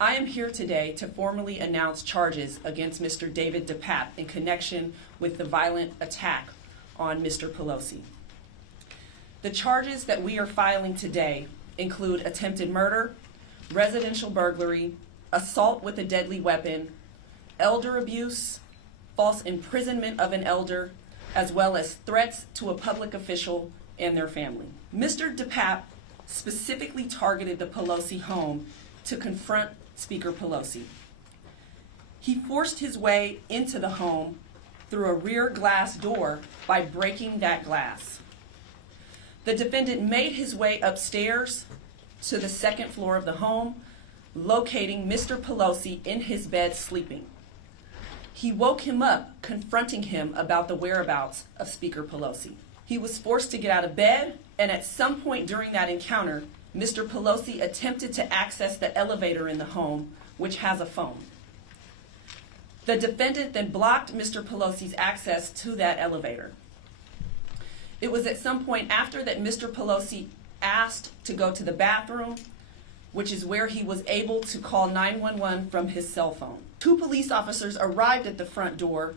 I am here today to formally announce charges against Mr. David DePape in connection with the violent attack on Mr. Pelosi. The charges that we are filing today include attempted murder, residential burglary, assault with a deadly weapon, elder abuse, false imprisonment of an elder, as well as threats to a public official and their family. Mr. DePape specifically targeted the Pelosi home to confront Speaker Pelosi. He forced his way into the home through a rear glass door by breaking that glass. The defendant made his way upstairs to the second floor of the home, locating Mr. Pelosi in his bed sleeping. He woke him up, confronting him about the whereabouts of Speaker Pelosi. He was forced to get out of bed, and at some point during that encounter, Mr. Pelosi attempted to access the elevator in the home, which has a phone. The defendant then blocked Mr. Pelosi's access to that elevator. It was at some point after that Mr. Pelosi asked to go to the bathroom, which is where he was able to call 911 from his cell phone. 2 police officers arrived at the front door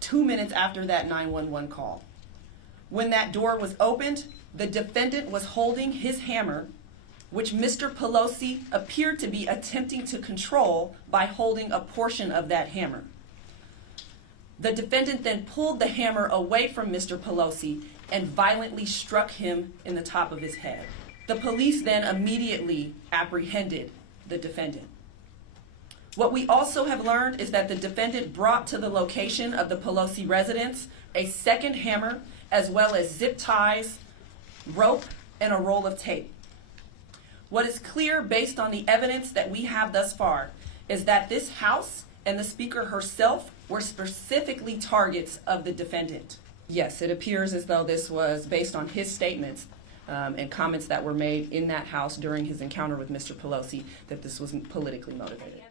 2 minutes after that 911 call. When that door was opened, the defendant was holding his hammer, which Mr. Pelosi appeared to be attempting to control by holding a portion of that hammer. The defendant then pulled the hammer away from Mr. Pelosi and violently struck him in the top of his head. The police then immediately apprehended the defendant. What we also have learned is that the defendant brought to the location of the Pelosi residence a second hammer, as well as zip ties, rope, and a roll of tape. What is clear based on the evidence that we have thus far is that this house and the speaker herself were specifically targets of the defendant. Yes, it appears as though this was based on his statements and comments that were made in that house during his encounter with Mr. Pelosi, that this was politically motivated.